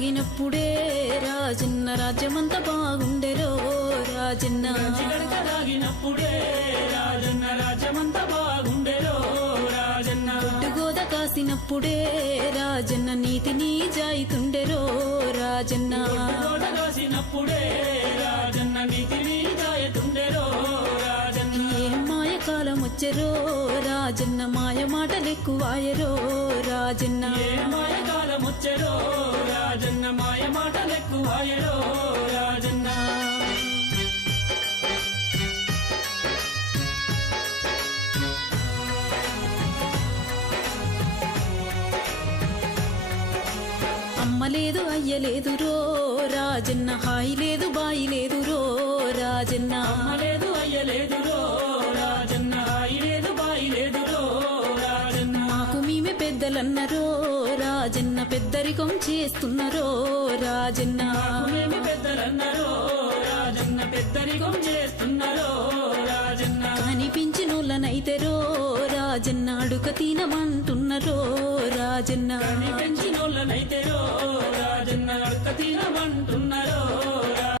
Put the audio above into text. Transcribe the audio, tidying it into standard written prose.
తాగినప్పుడే రాజన్న రాజ్యమంతా బాగుండెరో రాజన్న గంజిగడక తాగినప్పుడే రాజన్న రాజ్యమంతా బాగుండెరో రాజన్న గోద కాసినప్పుడే రాజన్న నీతి నిజాయితుండెరో రాజన్న గోడ కాసినప్పుడే రాజన్న నీతి నిజాయితుండెరో రాజన్న ఏం మాయ కాలం వచ్చెరో రాజన్న మాయ మాటలెక్కువాయరో రాజన్న ఏ మాయ కాలం వచ్చెరో రాజన్న మాయ మాటలెక్కువాయరో రాజన్న అమ్మ లేదు అయ్య లేదు రో రాజన్న హాయి లేదు బాయి లేదు రో రాజన్న అమ్మ లేదు అయ్య లేదురో రాజన్న హాయి లేదు బాయి లేదురో రాజన్న మాకు మేమే పెద్దలన్నరో రాజన్న పెద్దరికం చేస్తున్నరో రాజన్న మేమి పెద్దలన్నరో రాజన్న పెద్దరికం చేస్తున్నారో రాజన్న కనిపించినోళ్ళనైతేరో రాజన్న అడుక తినమంటున్నరో రాజన్న పెంచినోళ్ళనైతేరో రాజన్న అడక తినమంటున్నారో